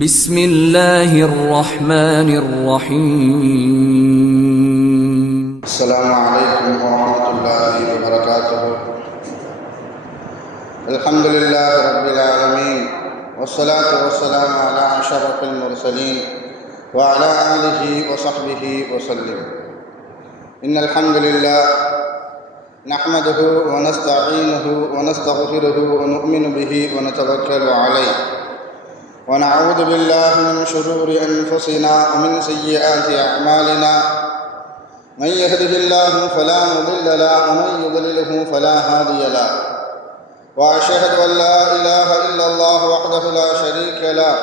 بسم الله الرحمن الرحيم. السلام عليكم ورحمة الله وبركاته. الحمد لله رب العالمين، والصلاة والسلام على أشرف المرسلين وعلى آله وصحبه وسلم. إن الحمد لله نحمده ونستعينه ونستغفره ونؤمن به ونتوكل عليه، ونعوذ بالله من شرور أنفسنا ومن سيئات أعمالنا. من يهده الله فلا مضل له ومن يضلله فلا هادي له، وأشهد أن لا إله إلا الله وحده لا شريك له،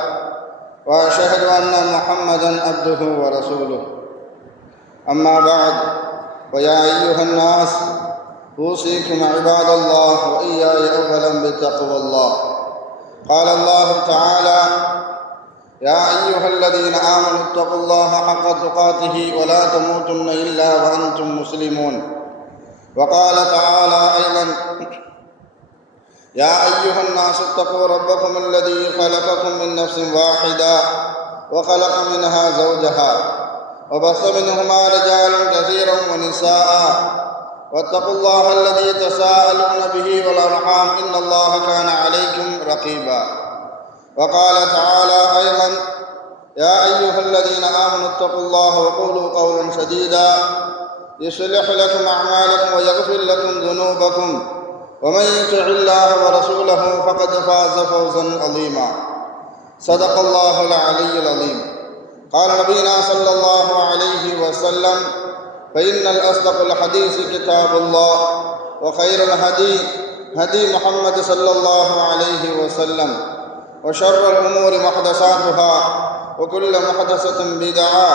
وأشهد أن محمدا عبده ورسوله. أما بعد، فيا أيها الناس أوصيكم عباد الله وإياي أولا بتقوى الله. قال الله تعالى: يا أيها الذين آمنوا اتقوا الله حق تقاته ولا تموتن إلا وأنتم مسلمون. وقال تعالى أيضا: يا أيها الناس اتقوا ربكم الذي خلقكم من نفس واحدة وخلق منها زوجها وبث منهما رجالا كثيرا ونساء، واتقوا الله الذي تساءلون به والأرحام إن الله كان عليكم رقيبا. وقال تعالى أيضا: يا أيها الذين آمنوا اتقوا الله وقولوا قولا سديدا يصلح لكم أعمالكم ويغفر لكم ذنوبكم، ومن يطع الله ورسوله فقد فاز فوزا عظيما. صدق الله العلي العظيم. قال نبينا صلى الله عليه وسلم: فإن الأصدق الحديث كتاب الله، وخير الهدي هدي محمد صلى الله عليه وسلم، وشر الأمور محدثاتها، وكل محدثة بدعة،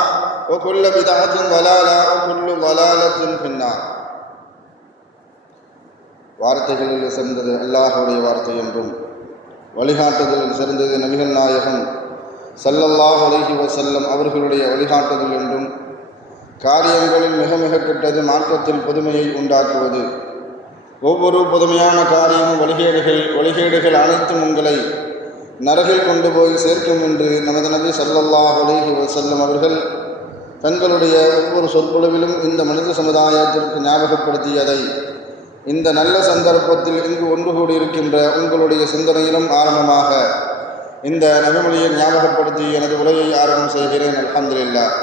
وكل بدعة ضلالة، وكل ضلالة في النار. வார்த்தைகளில் சிறந்தது அல்லாஹ்வுடைய வார்த்தை என்றும், வழிகாட்டுதலில் சிறந்தது நபிகள் நாயகம் ஸல்லல்லாஹு அலைஹி வஸல்லம் அவர்களுடைய வழிகாட்டுதல் என்றும், காரியங்களில் மிக மிக கெட்டது மார்க்கத்தில் புதுமையை உண்டாக்குவது. ஒவ்வொரு புதுமையான காரியமும் வழிகேடுகள் அனைத்தும் உங்களை நரகில் கொண்டு போய் சேர்க்கும் என்று நமது நபி ஸல்லல்லாஹு அலைஹி வஸல்லம் அவர்கள் தங்களுடைய ஒவ்வொரு சொற்பொழிவிலும் இந்த மனித சமுதாயத்திற்கு ஞாபகப்படுத்தியதை இந்த நல்ல சந்தர்ப்பத்தில் இங்கு ஒன்று கூடியிருக்கின்ற உங்களுடைய சிந்தனையிலும் ஆரம்பமாக இந்த நபிமொழியை ஞாபகப்படுத்தி எனது உரையை ஆரம்பம் செய்கிறேன். அல்ஹம்துலில்லாஹ்.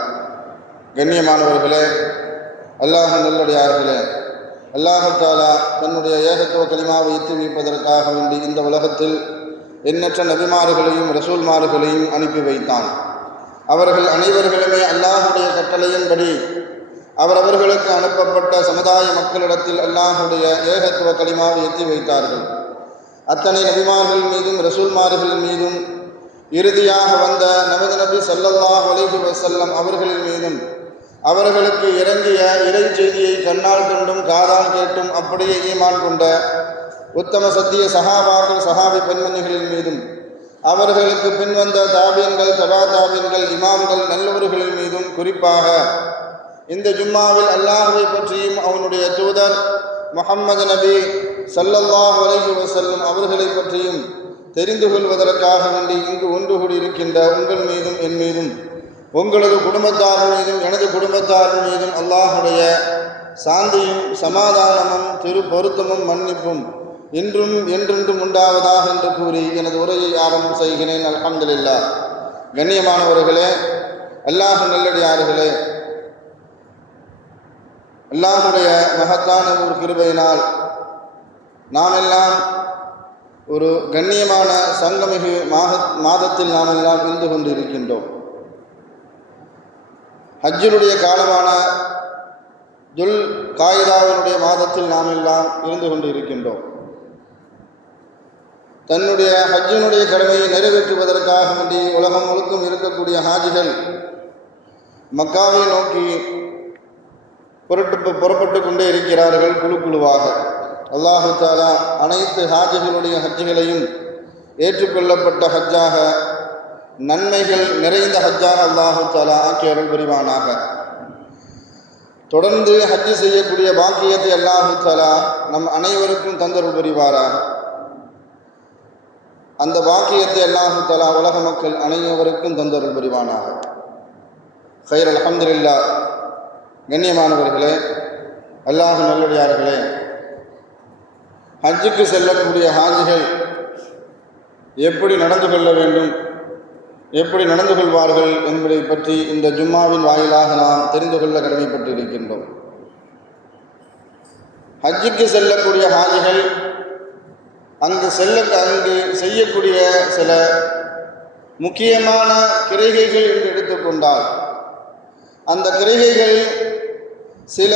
கண்ணியமானவர்களே, அல்லாஹ் நல்லடியார்களே, அல்லாஹ் தஆலா தன்னுடைய ஏகத்துவ கலிமாவை எத்தி வைப்பதற்காக வேண்டி இந்த உலகத்தில் எண்ணற்ற நபிமார்களையும் ரசூல்மார்களையும் அனுப்பி வைத்தான். அவர்கள் அனைவர்களுமே அல்லாஹுடைய கட்டளையின்படி அவரவர்களுக்கு அனுப்பப்பட்ட சமுதாய மக்களிடத்தில் அல்லாஹுடைய ஏகத்துவ கலிமாவை எத்தி வைத்தார்கள். அத்தனை நபிமார்கள் மீதும் ரசூல்மார்கள் மீதும் இறுதியாக வந்த நமது நபி ஸல்லல்லாஹு அலைஹி வஸல்லம் அவர்களின் மீதும் அவர்களுக்கு இறங்கிய இறை செய்தியை கண்ணால் கண்டும் காதால் கேட்டும் அப்படியே ஈமான் கொண்ட உத்தம சத்திய சஹாபாக்கள் சஹாபி பெண்மணிகளின் மீதும் அவர்களுக்கு பின்வந்த தாபீன்கள் தபா தாபீன்கள் இமாம்கள் நல்லவர்களின் மீதும் குறிப்பாக இந்த ஜும்மாவில் அல்லாஹ்வை பற்றியும் அவனுடைய தூதர் முஹம்மது நபி ஸல்லல்லாஹு அலைஹி வஸல்லம் அவர்களை பற்றியும் தெரிந்து கொள்வதற்காக வேண்டி இங்கு ஒன்று கூடியிருக்கின்ற உங்கள் மீதும் என் மீதும் உங்களது குடும்பத்தார்கள் மீதும் எனது குடும்பத்தார்கள் மீதும் அல்லாஹுடைய சாந்தியும் சமாதானமும் திரு பொருத்தமும் மன்னிப்பும் இன்றும் என்றென்றும் உண்டாவதாக என்று கூறி எனது உரையை ஆரம்பம் செய்கிறேன். அல்ஹம்துலில்லாஹ். கண்ணியமானவர்களே, அல்லாஹ் நல்லடியார்களே, அல்லாஹுடைய மகத்தான ஒரு கிருபையினால் நாம் எல்லாம் ஒரு கண்ணியமான சங்கமிகு மாதத்தில் நாம் எல்லாம் இருந்து கொண்டிருக்கின்றோம். ஹஜ்ஜினுடைய காலமான துல் காயிதாவினுடைய மாதத்தில் நாம் எல்லாம் இருந்து கொண்டிருக்கின்றோம். தன்னுடைய ஹஜ்ஜினுடைய கடமையை நிறைவேற்றுவதற்காக வேண்டி உலகம் முழுக்கும் இருக்கக்கூடிய ஹாஜிகள் மக்காவை நோக்கி புறப்பட்டு கொண்டே இருக்கிறார்கள் குழுவாக. அல்லாஹு தஆலா அனைத்து ஹாஜிகளுடைய ஹஜ்ஜுகளையும் ஏற்றுக்கொள்ளப்பட்ட ஹஜ்ஜாக, நன்மைகள் நிறைந்த ஹஜ்ஜாக அல்லாஹு தஆலா ஆக்கி அருள் புரிவானாக. தொடர்ந்து ஹஜ்ஜு செய்யக்கூடிய பாக்கியத்தை அல்லாஹு தஆலா நம் அனைவருக்கும் தந்தருள் புரிவாராக. அந்த பாக்கியத்தை அல்லாஹு தஆலா உலக மக்கள் அனைவருக்கும் தந்தருள் புரிவானாக. ஹைர், அல்ஹம்துலில்லாஹ். கண்ணியமானவர்களே, அல்லாஹ் நல்லடியார்களே, ஹஜ்ஜுக்கு செல்லக்கூடிய ஹாஜிகள் எப்படி நடந்து கொள்ள வேண்டும், எப்படி நடந்து கொள்வார்கள் என்பதை பற்றி இந்த ஜும்மாவின் வாயிலாக நாம் தெரிந்து கொள்ள கடமைப்பட்டிருக்கின்றோம். ஹஜ்ஜுக்கு செல்லக்கூடிய ஹாஜிகள் அங்கு செய்யக்கூடிய சில முக்கியமான கிரைகைகள் என்று எடுத்துக்கொண்டால், அந்த கிரைகைகளில் சில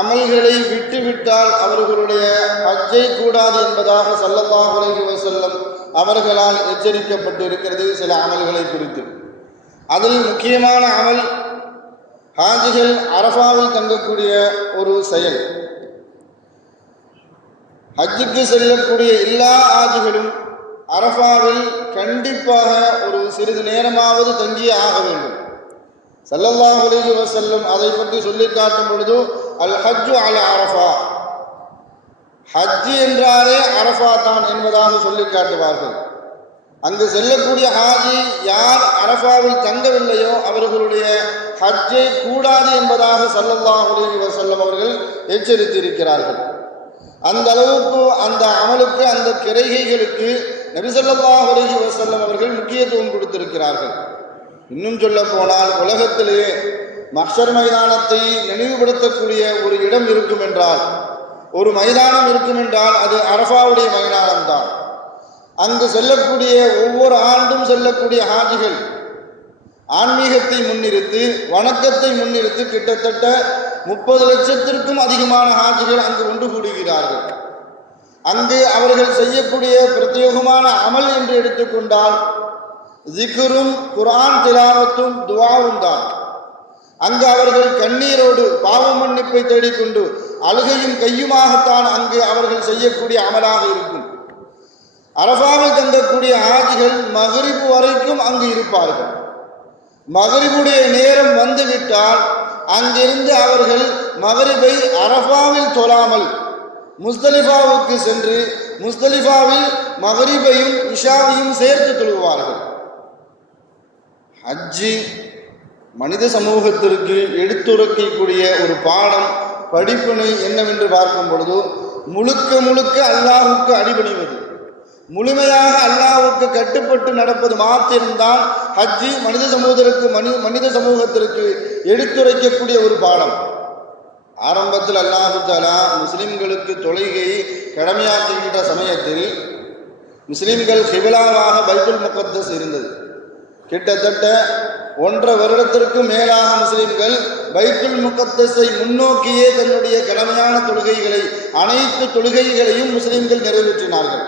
அமல்களை விட்டுவிட்டால் அவர்களுடைய ஹஜ்ஜை கூடாது என்பதாக ஸல்லல்லாஹு அலைஹி வஸல்லம் அவர்களால் எச்சரிக்கப்பட்டு இருக்கிறது. சில அமல்களை குறித்து அதில் முக்கியமான அமல் ஹாஜிகள் அரஃபாவில் தங்கக்கூடிய ஒரு செயல். ஹஜ்ஜுக்கு செல்லக்கூடிய எல்லா ஹாஜிகளும் அரஃபாவில் கண்டிப்பாக ஒரு சிறிது நேரமாவது தங்கியே ஆக வேண்டும். ஸல்லல்லாஹு அலைஹி வஸல்லம் அதை பற்றி சொல்லி காட்டும் பொழுது, அல் ஹஜ்ஜு அலா அரஃபா, ஹஜ்ஜு என்றாலே அரஃபா தான் என்பதாக சொல்லி காட்டுவார்கள். அங்கு செல்லக்கூடிய ஹாஜி யார் அரஃபாவில் தங்கவில்லையோ அவர்களுடைய ஹஜ்ஜை கூடாது என்பதாக ஸல்லல்லாஹு அலைஹி வஸல்லம் அவர்கள் எச்சரித்திருக்கிறார்கள். அந்த அளவுக்கு அந்த அமலுக்கு, அந்த கிரைகைகளுக்கு நபி ஸல்லல்லாஹு அலைஹி வஸல்லம் அவர்கள் முக்கியத்துவம் கொடுத்திருக்கிறார்கள். இன்னும் சொல்ல போனால், உலகத்திலே மஹ்ஷர் மைதானத்தை நினைவுபடுத்தக்கூடிய ஒரு இடம் இருக்கும் என்றால், ஒரு மைதானம் இருக்கும் என்றால் அது அரஃபாவுடைய மைதானம்தான். அங்கு செல்லக்கூடிய ஒவ்வொரு ஆண்டும் செல்லக்கூடிய ஹாஜிகள் ஆன்மீகத்தை முன்னிறுத்தி, வணக்கத்தை முன்னிறுத்தி கிட்டத்தட்ட 30 லட்சத்திற்கும் அதிகமான ஹாஜிகள் அங்கு ஒன்று கூடுகிறார்கள். அங்கு அவர்கள் செய்யக்கூடிய பிரத்யேகமான அமல் என்று எடுத்துக்கொண்டால் ஜிக்ரும், குர்ஆன் திலாவத்தும், துஆவும் தான். அங்கு அவர்கள் கண்ணீரோடு பாவ மன்னிப்பை தேடிக்கொண்டு அழுகையும் கையுமாகத்தான் அங்கு அவர்கள் செய்யக்கூடிய அமலாக இருக்கும். அரஃபாவில் தங்கக்கூடிய ஹாஜிகள் மக்ரிப் வரைக்கும் அங்கு இருப்பார்கள். மக்ரிபுடைய நேரம் வந்துவிட்டால் அங்கிருந்து அவர்கள் மக்ரிபை அரஃபாவில் தொழாமல் முஸ்தலிஃபாவுக்கு சென்று முஸ்தலிஃபாவில் மக்ரிபையும் இஷாவையும் சேர்த்து தொழுவார்கள். ஹஜ்ஜி மனித சமூகத்திற்கு எடுத்துரைக்கக்கூடிய ஒரு பாடம், படிப்பினை என்னவென்று பார்க்கும் பொழுது, முழுக்க முழுக்க அல்லாஹ்வுக்கு அடிபணிவது, முழுமையாக அல்லாஹ்வுக்கு கட்டுப்பட்டு நடப்பது மாத்திரம்தான் ஹஜ்ஜி மனித சமூகத்திற்கு எடுத்துரைக்கக்கூடிய ஒரு பாடம். ஆரம்பத்தில் அல்லாஹு தஆலா முஸ்லிம்களுக்கு தொழுகையை கடமையாக்குகின்ற சமயத்தில் முஸ்லிம்கள் கிபிலாவாக பைத்துல் முகத்தஸ் இருந்தது. கிட்டத்தட்ட 1.5 வருடத்திற்கு மேலாக முஸ்லிம்கள் பைத்துல் முகத்தஸை முன்னோக்கியே தன்னுடைய கடமையான தொழுகைகளை, அனைத்து தொழுகைகளையும் முஸ்லிம்கள் நிறைவேற்றினார்கள்.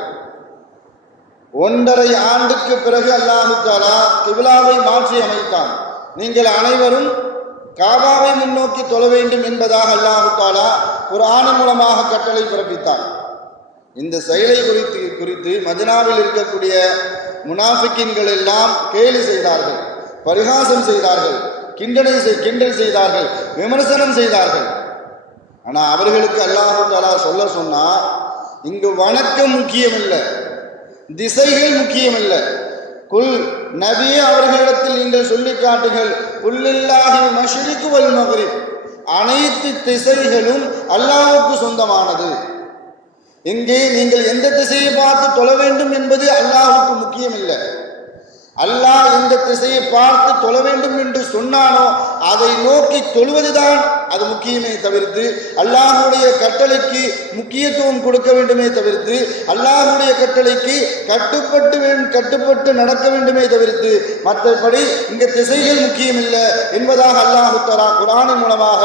1.5 ஆண்டுக்கு பிறகு அல்லாஹு தஆலா கிபிலாவை மாற்றி அமைத்தான். நீங்கள் அனைவரும் காபாவை முன்னோக்கி தொழ வேண்டும் என்பதாக அல்லாஹு தஆலா குர்ஆனின் மூலமாக கட்டளை பிறப்பித்தார். இந்த செயலை குறித்து மதீனாவில் இருக்கக்கூடிய முனாஃபிக்கீன்கள் எல்லாம் கேலி செய்தார்கள், பரிகாசம் செய்தார்கள், கிண்டல் செய்தார்கள், விமர்சனம் செய்தார்கள். ஆனால் அவர்களுக்கு அல்லாஹு தஆலா சொன்னா, இங்கு வணக்கம் முக்கியமில்லை, திசைகள் முக்கியமில்லை. குல், நபியே அவர்களிடத்தில் நீங்கள் சொல்லி காட்டுங்கள், குல்லில்லாஹில் மஷ்ரிக் வல் மக்ரிப், அனைத்து திசைகளும் அல்லாஹ்வுக்கு சொந்தமானது. இங்கே நீங்கள் எந்த திசையை பார்த்து தொழ வேண்டும் என்பது அல்லாஹ்வுக்கு முக்கியமில்லை. அல்லாஹ் எந்த திசையை பார்த்து தொழ வேண்டும் என்று சொன்னானோ அதை நோக்கி தொழுவதுதான் அது முக்கியமே தவிர்த்து, அல்லாஹ்வுடைய கட்டளைக்கு முக்கியத்துவம் கொடுக்க வேண்டுமே தவிர்த்து, அல்லாஹ்வுடைய கட்டளைக்கு கட்டுப்பட்டு நடக்க வேண்டுமே தவிர்த்து, மற்றபடி இங்க திசைகள் முக்கியமில்லை என்பதாக அல்லாஹ் தஆலா குர்ஆனின் மூலமாக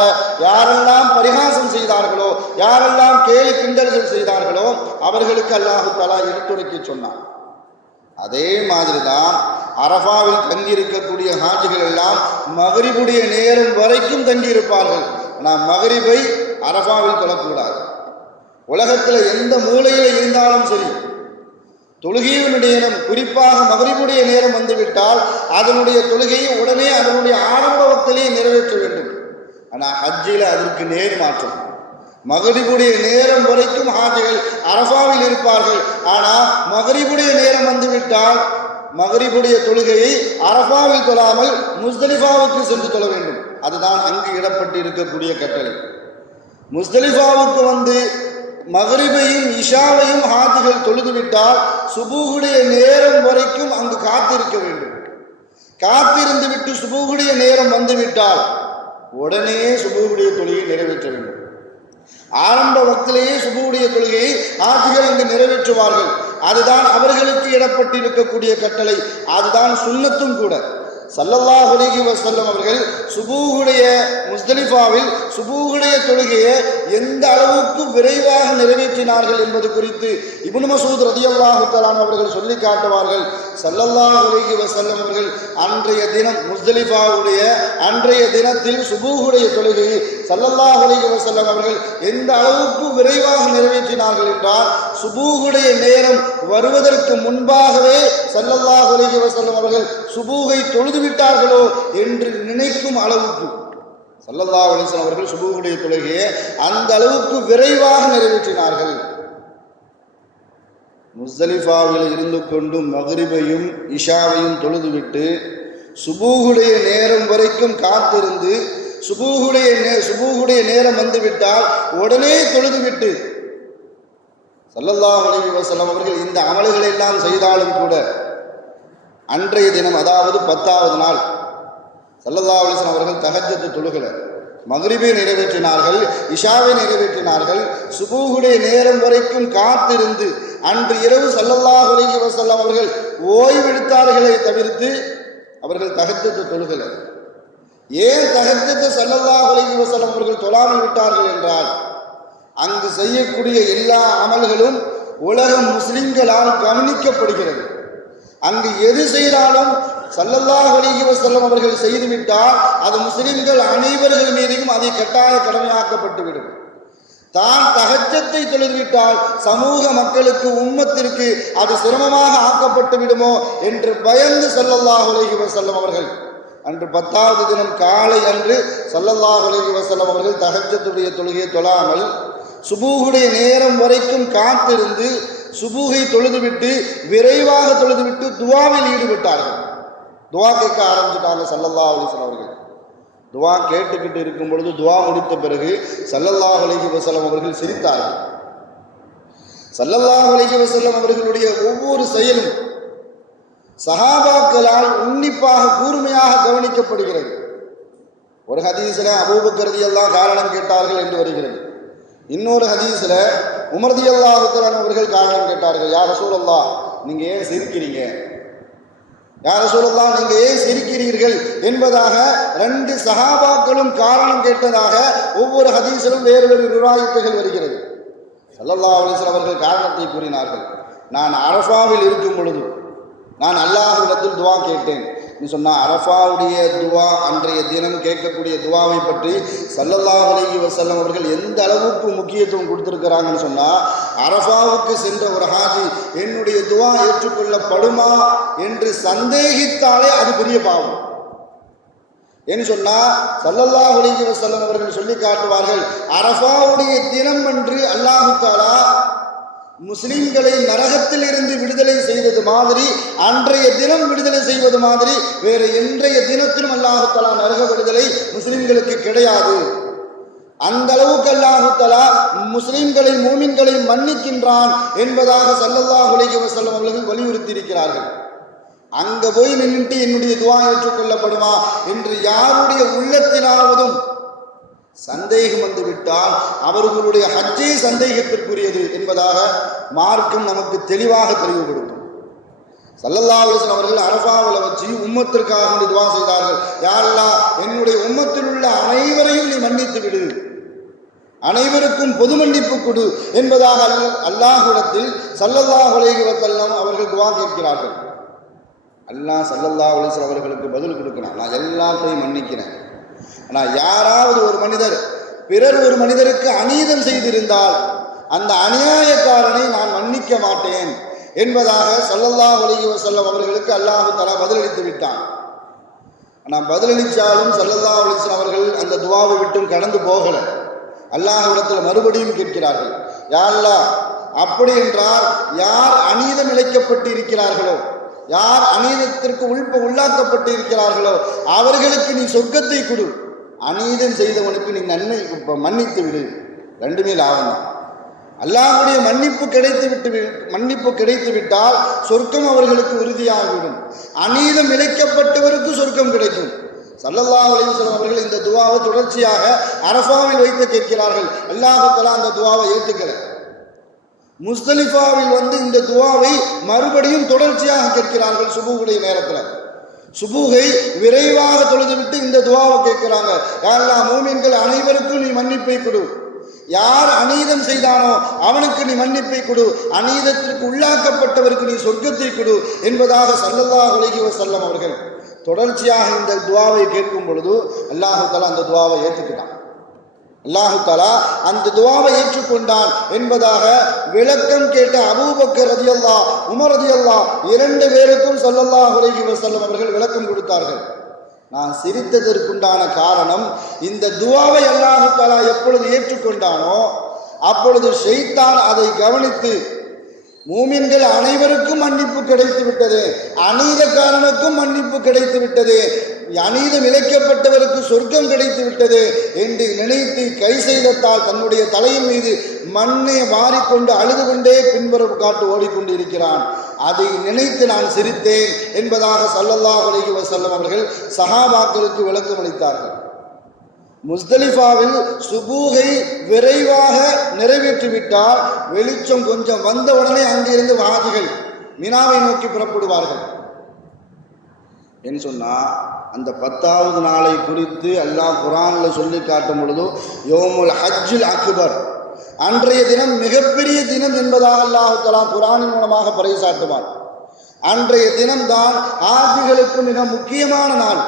யாரெல்லாம் பரிகாசம் செய்தார்களோ, யாரெல்லாம் கேலி கிண்டல்கள் செய்தார்களோ அவர்களுக்கு அல்லாஹ் தஆலா எடுத்துரைக்க சொன்னார். அதே மாதிரி தான் அரஃபாவில் தங்கியிருக்கக்கூடிய ஹாஜிகள் எல்லாம் மக்ரிபுடைய நேரம் வரைக்கும் தங்கியிருப்பார்கள். ஆனால் மக்ரிபை அரஃபாவில் தொழக்கூடாது. உலகத்தில் எந்த மூலையில் இருந்தாலும் சரி, தொழுகையினுடைய நேரம், குறிப்பாக மக்ரிபுடைய நேரம் வந்துவிட்டால் அதனுடைய தொழுகையை உடனே அதனுடைய ஆரம்ப வக்திலேயே நிறைவேற்ற வேண்டும். ஆனால் ஹஜ்ஜில் அதற்கு நேர் மாற்றம். மகரிபுடைய நேரம் வரைக்கும் ஹாஜிகள் அரஃபாவில் இருப்பார்கள். ஆனால் மகரிபுடைய நேரம் வந்துவிட்டால் மகரிபுடைய தொழுகையை அரஃபாவில் தொழாமல் முஸ்தலிஃபாவுக்கு சென்று தொழ வேண்டும். அதுதான் அங்கு இடப்பட்டு இருக்கக்கூடிய கட்டளை. முஸ்தலிஃபாவுக்கு வந்து மகரிபையும் இஷாவையும் ஹாஜிகள் தொழுதுவிட்டால் சுபூகுடைய நேரம் வரைக்கும் அங்கு காத்திருக்க வேண்டும். காத்திருந்து விட்டு சுபூகுடைய நேரம் வந்துவிட்டால் உடனே சுபூகுடைய தொழுகையை நிறைவேற்ற வேண்டும். ஆரம்ப வக்திலேயே சுபூடைய தொழுகையை ஹாஜிகள் அங்கு நிறைவேற்றுவார்கள். அதுதான் அவர்களுக்கு இடப்பட்டிருக்கக்கூடிய கட்டளை. அதுதான் சுன்னத்தும் கூட. ஸல்லல்லாஹு அலைஹி வஸல்லம் அவர்கள் சுபூஹுடைய முஸ்தலிஃபாவில் சுபூஹுடைய தொழுகையை எந்த அளவுக்கு விரைவாக நிறைவேற்றினார்கள் என்பது குறித்து இப்னு மஸ்ஊத் ரலியல்லாஹு தஆலா அவர்கள் சொல்லி காட்டுவார்கள். ஸல்லல்லாஹு அலைஹி வஸல்லம் அவர்கள் அன்றைய தினம் முஸ்தலிஃபாவுடைய அன்றைய தினத்தில் சுபூஹுடைய தொழுகையை ஸல்லல்லாஹு அலைஹி வஸல்லம் அவர்கள் எந்த அளவுக்கு விரைவாக நிறைவேற்றினார்கள் என்றால் சுபூஹுடைய நேரம் வருவதற்கு முன்பாகவே ஸல்லல்லாஹு அலைஹி வஸல்லம் அவர்கள் சுபூகை தொழுது விட்டார்களோ என்று நினைக்கும் அளவுக்கு ஸல்லல்லாஹு அலைஹி வஸல்லம் அவர்கள் சுபூஹுடைய தொழுகையை அந்த அளவுக்கு விரைவாக நிறைவேற்றினார்கள். முஸ்தலிஃபாவில் இருந்து கொண்டு மக்ரிபையும் இஷாவையும் தொழுதுவிட்டு சுபூஹுடைய நேரம் வரைக்கும் காத்திருந்து சுபூஹுடைய நேரம் வந்துவிட்டால் உடனே தொழுதுவிட்டு ஸல்லல்லாஹு அலைஹி வஸல்லம் அவர்கள் இந்த அமல்களை எல்லாம் செய்தாலும் கூட அன்றைய தினம், அதாவது 10வது நாள், ஸல்லல்லாஹு அலைஹி வஸல்லம் அவர்கள் தஹஜ்ஜத் தொழுகலை, மக்ரிபை நிறைவேற்றினார்கள், இஷாவை நிறைவேற்றினார்கள். சுபூஹுடைய நேரம் வரைக்கும் காத்திருந்து அன்று இரவு ஸல்லல்லாஹு அலைஹி வஸல்லம் அவர்கள் ஓய்வெடுத்தார்களே தவிர்த்து அவர்கள் தஹஜ்ஜத் தொழுகலை. ஏன் தஹஜ்ஜத் ஸல்லல்லாஹு அலைஹி வஸல்லம் அவர்கள் தொழாமல் விட்டார்கள் என்றால் அங்கு செய்யக்கூடிய எல்லா அமல்களும் உலக முஸ்லிம்களால் கவனிக்கப்படுகிறது. அங்கு எது செய்தாலும் ஸல்லல்லாஹு அலைஹி வஸல்லம் அவர்கள் செய்துவிட்டால் அது முஸ்லிம்கள் அனைவர்கள் மீதும் அதை கட்டாய கடமையாக்கப்பட்டுவிடும். தான் தஹஜ்ஜத்தை தொழுதுவிட்டால் சமூக மக்களுக்கு உம்மத்திற்கு அது சிரமமாக ஆக்கப்பட்டு விடுமோ என்று பயந்து ஸல்லல்லாஹு அலைஹி வஸல்லம் அவர்கள் அன்று 10வது தினம் காலை அன்று ஸல்லல்லாஹு அலைஹி வஸல்லம் அவர்கள் தஹஜ்ஜத்துடைய தொழுகையை தொழாமல் சுபூஹுடைய நேரம் வரைக்கும் காத்திருந்து சுபூகை தொழுதுவிட்டு விரைவாக தொழுதுவிட்டு துவாவில் ஈடுபட்டார்கள். துவா கேட்க ஆரம்பிச்சுட்டாங்க ஸல்லல்லாஹு அலைஹி வஸல்லம் அவர்கள். துவா கேட்டுக்கிட்டு இருக்கும் பொழுது துவா முடித்த பிறகு ஸல்லல்லாஹு அலைஹி வஸல்லம் அவர்கள் சிரித்தார்கள். ஸல்லல்லாஹு அலைஹி வஸல்லம் அவர்களுடைய ஒவ்வொரு செயலும் சஹாபாக்களால் உன்னிப்பாக கூர்மையாக கவனிக்கப்படுகிறது. ஒரு ஹதீஸில் அபூபக்கர் ரலியல்லாஹு காரணம் கேட்டார்கள் என்று வருகிறது. இன்னொரு ஹதீஸில் உமர் ரலியல்லாஹு தஆலா அவர்கள் காரணம் கேட்டார்கள். யா ரசூலல்லாஹ், நீங்க ஏன் சிரிக்கிறீங்க? யா ரசூலல்லாஹ், நீங்க ஏன் சிரிக்கிறீர்கள் என்பதாக 2 சஹாபாக்களும் காரணம் கேட்டதாக ஒவ்வொரு ஹதீஸிலும் வேறு வேறு ரிவாயத்துகள் வருகிறது. ஸல்லல்லாஹு அலைஹி வஸல்லம் அவர்கள் காரணத்தை கூறினார்கள். நான் அரஃபாவில் இருக்கும் பொழுது நான் அல்லாஹ்விடத்தில் துவா கேட்டேன். நீ சொன்னா அரஃபாவுடைய துவா, அன்றைய தினம் கேட்கக்கூடிய துவாவை பற்றி ஸல்லல்லாஹு அலைஹி வஸல்லம் அவர்கள் எந்த அளவுக்கு முக்கியத்துவம் கொடுத்திருக்கிறாங்கன்னு சொன்னா, அரஃபாவுக்கு சென்ற ஒரு ஹாஜி என்னுடைய துவா ஏற்றுக்கொள்ளப்படுமா என்று சந்தேகித்தாலே அது பெரிய பாவம். என்று சொன்னா ஸல்லல்லாஹு அலைஹி வஸல்லம் அவர்கள் சொல்லி காட்டுவார்கள், அரஃபாவுடைய தினம் அன்று அல்லாஹ் தஆலா முஸ்லிம்களை நரகத்தில் இருந்து விடுதலை செய்தது மாதிரி, அன்றைய தினம் விடுதலை செய்வது மாதிரி வேறு என்றைய தினத்திலும் அல்லாஹ் தஆலா நரக விடுதலை முஸ்லிம்களுக்கு கிடையாது. அந்த அளவுக்கு அல்லாஹ் தஆலா முஸ்லிம்களை மூமின்களை மன்னிக்கின்றான் என்பதாக ஸல்லல்லாஹு அலைஹி வஸல்லம் அவர்கள் வலியுறுத்தி இருக்கிறார்கள். அங்க போய் நின்றுட்டு என்னுடைய துஆ ஏற்றுக்கொள்ளப்படுமா என்று யாருடைய உள்ளத்தினாவதும் சந்தேகம் வந்துவிட்டால் அவர்களுடைய ஹஜ்ஜே சந்தேகத்திற்குரியது என்பதாக மார்க்கம் நமக்கு தெளிவாக தெளிவுபடுத்தும். ஸல்லல்லாஹு அலைஹி வஸல்லம் அவர்கள் அரஃபாவில் வச்சு உம்மத்திற்காக துஆ செய்தார்கள். யா அல்லாஹ், என்னுடைய உம்மத்தில் உள்ள அனைவரையும் நீ மன்னித்து விடு, அனைவருக்கும் பொது மன்னிப்பு கொடு என்பதாக அல்லாஹ்விடத்தில் ஸல்லல்லாஹு அலைஹி வஸல்லம் அவர்கள் துஆ கேட்கிறார்கள். அல்லாஹ் ஸல்லல்லாஹு அலைஹி வஸல்லம் அவர்களுக்கு பதில் கொடுக்கிறான், நான் எல்லாத்தையும் மன்னிக்கிறேன். ஆனால் யாராவது ஒரு மனிதர் பிறர் ஒரு மனிதருக்கு அநீதம் செய்திருந்தால் அந்த அநியாயக்காரனை நான் மன்னிக்க மாட்டேன் என்பதாக ஸல்லல்லாஹு அலைஹி வஸல்லம் அவர்களுக்கு அல்லாஹ் தஆலா பதிலளித்து விட்டான். ஆனால் பதிலளித்தாலும் ஸல்லல்லாஹு அலைஹி வஸல்லம் அவர்கள் அந்த துஆவை விட்டும் கடந்து போகலை. அல்லாஹ்விடத்தில் மறுபடியும் கேட்கிறார்கள், யா அல்லாஹ், அப்படி என்றால் யார் அநீதம் இழைக்கப்பட்டு இருக்கிறார்களோ, யார் அநீதத்திற்கு உள்ளாக்கப்பட்டு இருக்கிறார்களோ அவர்களுக்கு நீ சொர்க்கத்தை கொடு, அநீதம் செய்தவனுக்கு நீ நன்மை மன்னித்து விடு. ரெண்டுமே லாபம் தான். அல்லாஹ்வுடைய மன்னிப்பு கிடைத்து விட்டால் சொர்க்கம் அவர்களுக்கு உறுதியாகிவிடும். அநீதம் இழைக்கப்பட்டவருக்கு சொர்க்கம் கிடைக்கும். ஸல்லல்லாஹு அலைஹி வஸல்லம் அவர்கள் இந்த துஆவை தொடர்ச்சியாக அரஃபாவில் வைத்து கேட்கிறார்கள். அல்லாஹ் தஆலா அந்த துஆவை ஏற்றுக்கல. முஸ்தலிஃபாவில் இந்த துஆவை மறுபடியும் தொடர்ச்சியாக கேட்கிறார்கள். சுபூஹுடைய நேரத்தில் சுபூஹை விரைவாக தொழுதுவிட்டு இந்த துஆவை கேட்கிறாங்க. யா அல்லாஹ், மூமின்கள் அனைவருக்கும் நீ மன்னிப்பை கொடு, யார் அநீதம் செய்தானோ அவனுக்கு நீ மன்னிப்பை கொடு, அநீதத்திற்கு உள்ளாக்கப்பட்டவருக்கு நீ சொர்க்கத்தை கொடு என்பதாக ஸல்லல்லாஹு அலைஹி வஸல்லம் அவர்கள் தொடர்ச்சியாக இந்த துஆவை கேட்கும் பொழுது அல்லாஹ் தஆலா அந்த துஆவை ஏற்றுக்கிட்டான். அல்லாஹ் தஆலா அந்த துஆவை ஏற்றுக்கொண்டான் என்பதாக விளக்கம் கேட்ட அபூபக்கர் ரலியல்லாஹு, உமர் ரலியல்லாஹு இரண்டு பேருக்கும் ஸல்லல்லாஹு அலைஹி வஸல்லம் அவர்கள் விளக்கம் கொடுத்தார்கள். நான் சிரித்ததற்குண்டான காரணம், இந்த துஆவை அல்லாஹ் தஆலா எப்பொழுது ஏற்றுக்கொண்டானோ அப்பொழுது ஷைத்தான் அதை கவனித்து மூமின்கள் அனைவருக்கும் மன்னிப்பு கிடைத்து விட்டது, அநீதக்காரனுக்கும் மன்னிப்பு கிடைத்து விட்டது, அநீதம் இழைக்கப்பட்டவருக்கு சொர்க்கம் கிடைத்து விட்டது என்று நினைத்து கை செய்தத்தால் தன்னுடைய தலையின் மீது மண்ணை மாறிக்கொண்டு அழுது கொண்டே பின்புறம் காட்டு ஓடிக்கொண்டு இருக்கிறான். அதை நினைத்து நான் சிரித்தேன் என்பதாக ஸல்லல்லாஹு அலைஹி வஸல்லம் அவர்கள் சஹாபாக்களுக்கு விளக்கம் அளித்தார்கள். முஸ்தலிஃபாவில் சுபூகை விரைவாக நிறைவேற்றிவிட்டால் வெளிச்சம் கொஞ்சம் வந்தவுடனே அங்கிருந்து ஹாஜிகள் மினாவை நோக்கி புறப்படுவார்கள். என்று சொன்னால் அந்த 10வது நாளை குறித்து அல்லாஹ் குர்ஆனில் சொல்லி காட்டும் பொழுது யோமுல் ஹஜ்ஜுல் அக்பர், அன்றைய தினம் மிகப்பெரிய தினம் என்பதாக அல்லாஹ் தஆலா குர்ஆனின் மூலமாக பறைசாட்டுவான். அன்றைய தினம்தான் ஹாஜிகளுக்கு மிக முக்கியமான நாள்.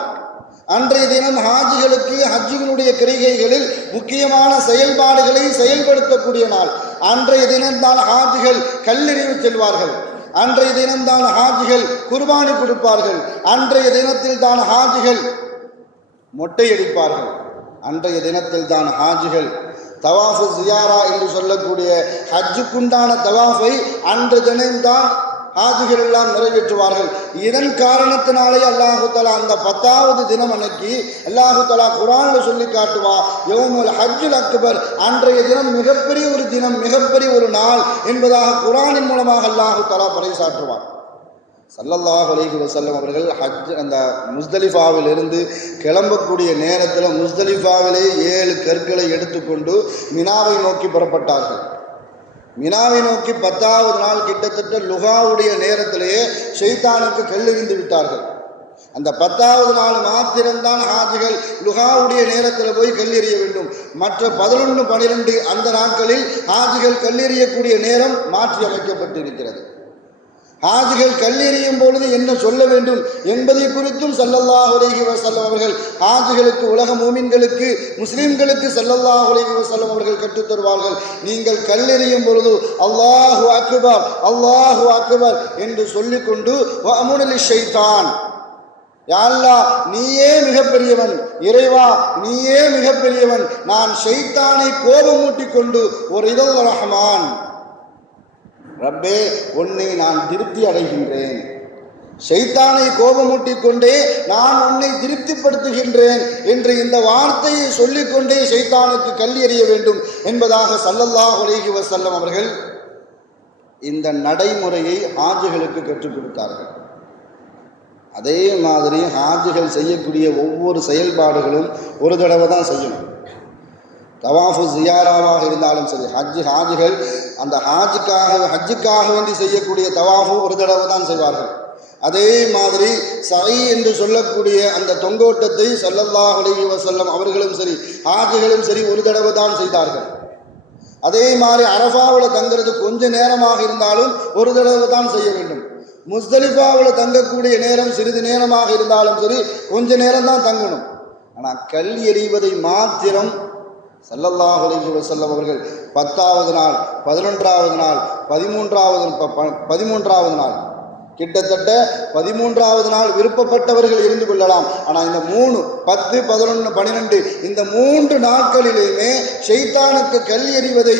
அன்றைய தினம் ஹாஜிகளுக்கு ஹஜ்ஜிகளுடைய கிரிகைகளில் முக்கியமான செயல்பாடுகளை செயல்படுத்தக்கூடிய நாள். அன்றைய தினம்தான் ஹாஜிகள் கல்லெறிவு செல்வார்கள். அன்றைய தினம்தான் ஹாஜிகள் குர்பானி கொடுப்பார்கள். அன்றைய தினத்தில் தான் ஹாஜிகள் மொட்டையடிப்பார்கள். அன்றைய தினத்தில் தான் ஹாஜிகள் தவாஃபு ஜியாரா என்று சொல்லக்கூடிய ஹஜ்ஜுக்குண்டான தவாஃபை அன்றைய தினம்தான் ஹாஜிகள் எல்லாம் நிறைவேற்றுவார்கள். இதன் காரணத்தினாலே அல்லாஹு தஆலா அந்த 10வது தினம் அன்னைக்கு அல்லாஹு தஆலா குர்ஆனில் சொல்லி காட்டுவா, யௌமுல் ஹஜ்ஜுல் அக்பர், அன்றைய தினம் மிகப்பெரிய ஒரு தினம், மிகப்பெரிய ஒரு நாள் என்பதாக குர்ஆனின் மூலமாக அல்லாஹு தஆலா பறைசாற்றுவார். ஸல்லல்லாஹு அலைஹி வஸல்லம் அவர்கள் அந்த முஸ்தலிஃபாவில் இருந்து கிளம்பக்கூடிய நேரத்தில் முஸ்தலிஃபாவிலே 7 கற்களை எடுத்துக்கொண்டு மினாவை நோக்கி புறப்பட்டார்கள். மினாவை நோக்கி 10வது நாள் கிட்டத்தட்ட லுகாவுடைய நேரத்திலேயே ஷைத்தானுக்கு கல்லெறிந்து விட்டார்கள். அந்த 10வது நாள் மாத்திரம்தான் ஹாஜிகள் லுகாவுடைய நேரத்தில் போய் கல்லெறிய வேண்டும். மற்ற 11, 12 அந்த நாட்களில் ஹாஜிகள் கல்லெறியக்கூடிய நேரம் மாற்றி அமைக்கப்பட்டிருக்கிறது. ஹாஜிகள் கல்லெறியும் பொழுது என்ன சொல்ல வேண்டும் என்பதை குறித்தும் ஸல்லல்லாஹு அலைஹி வஸல்லம் அவர்கள் ஹாஜிகளுக்கு, உலக மூமின்களுக்கு, முஸ்லிம்களுக்கு ஸல்லல்லாஹு அலைஹி வஸல்லம் அவர்கள் கற்றுத் தருவார்கள். நீங்கள் கல்லெறியும் பொழுது அல்லாஹு அக்பர், அல்லாஹு அக்பர் என்று சொல்லிக்கொண்டு வஅமுனலி ஷைத்தான், யா அல்லாஹ் நீயே மிகப்பெரியவன், இறைவா நீயே மிகப்பெரியவன், நான் ஷைத்தானை கோபமூட்டிக் கொண்டு ஒரு இதழ் ரஹ்மான், ரப்பே உன்னை நான் திருப்தி அடைகின்றேன், ஷைத்தானை கோபமூட்டிக் கொண்டே நான் உன்னை திருப்திப்படுத்துகின்றேன் என்று இந்த வார்த்தையை சொல்லிக்கொண்டே ஷைத்தானுக்கு கல் எறிய வேண்டும் என்பதாக ஸல்லல்லாஹு அலைஹி வஸல்லம் அவர்கள் இந்த நடைமுறையை ஹாஜிகளுக்கு கற்றுக் கொடுத்தார்கள். அதே மாதிரி ஹாஜிகள் செய்யக்கூடிய ஒவ்வொரு செயல்பாடுகளும் ஒரு தடவை தான் செய்யணும். தவாஃபு ஜியாராவாக இருந்தாலும் சரி, ஹாஜிகள் அந்த ஹஜ்ஜுக்காக வேண்டி செய்யக்கூடிய தவாஃபு ஒரு தடவை தான் செய்வார்கள். அதே மாதிரி சை என்று சொல்லக்கூடிய அந்த தொங்கோட்டத்தை ஸல்லல்லாஹு அலைஹி வஸல்லம் அவர்களும் சரி, ஹாஜிகளும் சரி ஒரு தடவை தான் செய்தார்கள். அதே மாதிரி அரஃபாவில் தங்கிறது கொஞ்ச நேரமாக இருந்தாலும் ஒரு தடவை தான் செய்ய வேண்டும். முஸ்தலிஃபாவில் தங்கக்கூடிய நேரம் சிறிது நேரமாக இருந்தாலும் சரி கொஞ்ச நேரம் தான் தங்கணும். ஆனால் கல் எறிவதை மாத்திரம் ஸல்லல்லாஹு அலைஹி வஸல்லம் அவர்கள் 10வது நாள், 11வது நாள், 13வது நாள் கிட்டத்தட்ட 13வது நாள் விருப்பப்பட்டவர்கள் இருந்து கொள்ளலாம். ஆனால் இந்த 3, 10, 11, 12 இந்த 3 நாட்களிலேயுமே ஷைத்தானுக்கு கல் எறிவதை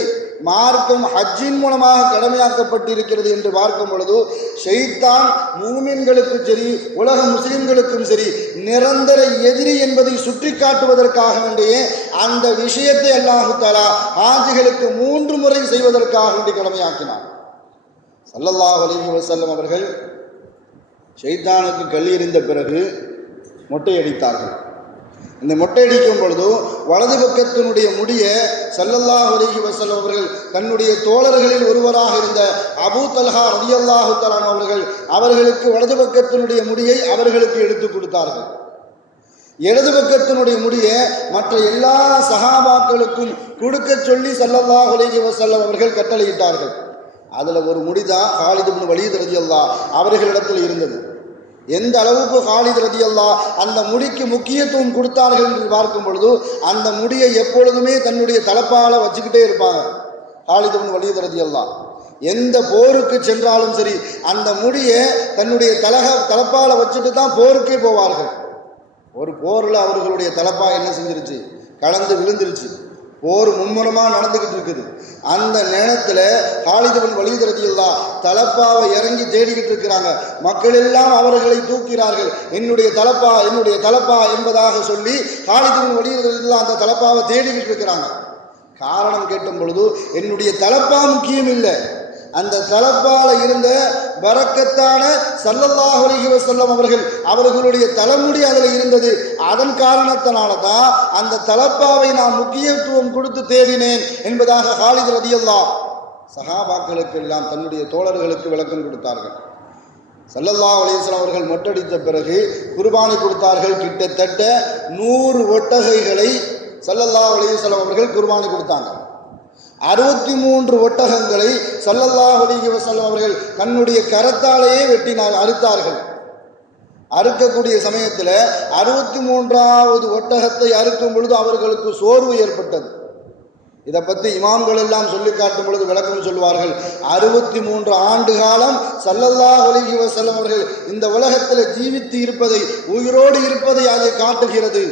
மார்க்கம் ஹஜ்ஜின் மூலமாக கடமையாக்கப்பட்டிருக்கிறது என்று பார்க்கும் பொழுது ஷைத்தான் மூமின்களுக்கும் சரி உலக முஸ்லிம்களுக்கும் சரி நிரந்தர எதிரி என்பதை சுற்றி காட்டுவதற்காக வேண்டிய அந்த விஷயத்தை அல்லாஹு தஆலா ஹாஜிகளுக்கு 3 முறை செய்வதற்காக வேண்டி கடமையாக்கினார். ஸல்லல்லாஹு அலைஹி வஸல்லம் அவர்கள் ஷைத்தானுக்கு கல் எறிந்த பிறகு மொட்டையடித்தார்கள். இந்த மொட்டையடிக்கும் பொழுது வலது பக்கத்தினுடைய முடிய ஸல்லல்லாஹு அலைஹி வஸல்லம் அவர்கள் தன்னுடைய தோழர்களில் ஒருவராக இருந்த அபூ தல்ஹா ரலியல்லாஹு தஆலா அவர்களுக்கு வலது பக்கத்தினுடைய முடியை அவர்களுக்கு எடுத்து கொடுத்தார்கள். இடது பக்கத்தினுடைய முடிய மற்ற எல்லா சஹாபாக்களுக்கும் கொடுக்க சொல்லி ஸல்லல்லாஹு அலைஹி வஸல்லம் அவர்கள் கட்டளையிட்டார்கள். அதில் ஒரு முடிதான் காலித் இப்னு வலீத் ரலியல்லாஹு அவர்களிடத்தில் இருந்தது. எந்த அளவுக்கு காலித் ரலியல்லாஹு அந்த முடிக்கு முக்கியத்துவம் கொடுத்தார்கள் என்று பார்க்கும் பொழுது அந்த முடியை எப்பொழுதுமே தன்னுடைய தலப்பால வச்சுக்கிட்டே இருப்பாங்க. காலித் இப்னு வலீத் ரலியல்லாஹு எந்த போருக்கு சென்றாலும் சரி அந்த முடியை தன்னுடைய தலப்பால வச்சுட்டு தான் போருக்கே போவார்கள். ஒரு போரில் அவர்களுடைய தலப்பா என்ன செஞ்சிருச்சு, கலந்து விழுந்துருச்சு. போர் மும்முரமாக நடந்துக்கிட்டு இருக்குது. அந்த நேரத்தில் காலித் இப்னு வலீத் ரலியல்லாஹு தலப்பாவை இறங்கி தேடிக்கிட்டு இருக்கிறாங்க. மக்கள் எல்லாம் அவர்களை தூக்கிறார்கள். என்னுடைய தலப்பா என்பதாக சொல்லி காலித் இப்னு வலீத் ரலியல்லாஹு அந்த தலப்பாவை தேடிக்கிட்டு இருக்கிறாங்க. காரணம் கேட்டும் பொழுது என்னுடைய தலப்பா முக்கியம் இல்லை, அந்த தலப்பால இருந்த பரக்கத்தான ஸல்லல்லாஹு அலைஹி வஸல்லம் அவர்களுடைய தலைமுடி அதில் இருந்தது. அதன் காரணத்தினால தான் அந்த தலப்பாவை நான் முக்கியத்துவம் கொடுத்து தேடினேன் என்பதாக காலித் ரலியல்லாஹு சஹாபாக்களுக்கு எல்லாம் தன்னுடைய தோழர்களுக்கு விளக்கம் கொடுத்தார்கள். ஸல்லல்லாஹு அலைஹி வஸல்லம் அவர்கள் மொட்டடித்த பிறகு குர்பானி கொடுத்தார்கள். கிட்டத்தட்ட 100 ஒட்டகைகளை ஸல்லல்லாஹு அலைஹி வஸல்லம் அவர்கள் குர்பானி கொடுத்தாங்க. 63 ஒட்டகங்களை ஸல்லல்லாஹு அலைஹி வஸல்லம் அவர்கள் தன்னுடைய கரத்தாலேயே அறுத்தார்கள். அறுக்கக்கூடிய சமயத்தில் 63வது ஒட்டகத்தை அறுக்கும் பொழுது அவர்களுக்கு சோர்வு ஏற்பட்டது. இதை பற்றி இமாம்கள் எல்லாம் சொல்லி காட்டும் பொழுது விளக்கம் சொல்வார்கள். 63 ஆண்டு காலம் ஸல்லல்லாஹு அலைஹி வஸல்லம் அவர்கள் இந்த உலகத்தில் ஜீவித்து இருப்பதை, உயிரோடு இருப்பதை அதை காட்டுகிறது.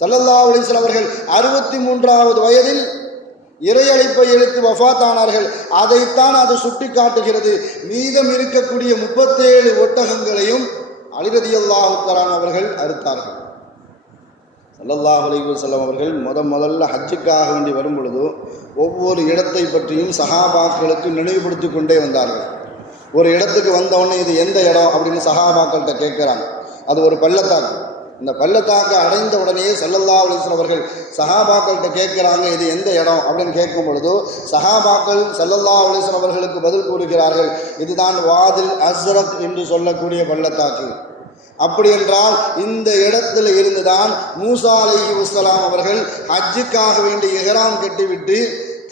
ஸல்லல்லாஹு அலைஹி வஸல்லம் அவர்கள் 63வது வயதில் இறையழைப்பை எடுத்து வஃபாத்தானார்கள். அதைத்தான் அது சுட்டி காட்டுகிறது. மீதம் இருக்கக்கூடிய 37 ஒட்டகங்களையும் அலி ரலியல்லாஹு தஆலா அவர்கள் அறுத்தார்கள். ஸல்லல்லாஹு அலைஹி வஸல்லம் அவர்கள் முதல்ல ஹஜ்ஜுக்காக வேண்டி வரும் பொழுது ஒவ்வொரு இடத்தை பற்றியும் சஹாபாக்களுக்கு நினைவுபடுத்தி கொண்டே வந்தார்கள். ஒரு இடத்துக்கு வந்தவுடனே இது எந்த இடம் அப்படின்னு சஹாபாக்கள்கிட்ட கேட்குறாங்க. அது ஒரு பள்ளத்தாக்கு. இந்த பள்ளத்தாக்கை அடைந்த உடனே ஸல்லல்லாஹு அலைஹி வஸல்லம் அவர்கள் சஹாபாக்கள்கிட்ட கேட்குறாங்க, இது எந்த இடம் அப்படின்னு கேட்கும் பொழுது சஹாபாக்கள் ஸல்லல்லாஹு அலைஹி வஸல்லம் அவர்களுக்கு பதில் கூறுகிறார்கள், இதுதான் வாதில் அஸ்ரக் என்று சொல்லக்கூடிய பள்ளத்தாக்கு. அப்படி என்றால் இந்த இடத்துல இருந்துதான் மூசா அலைஹிஸ்ஸலாம் அவர்கள் ஹஜ்ஜுக்காக வேண்டிய இஹ்ராம் கட்டிவிட்டு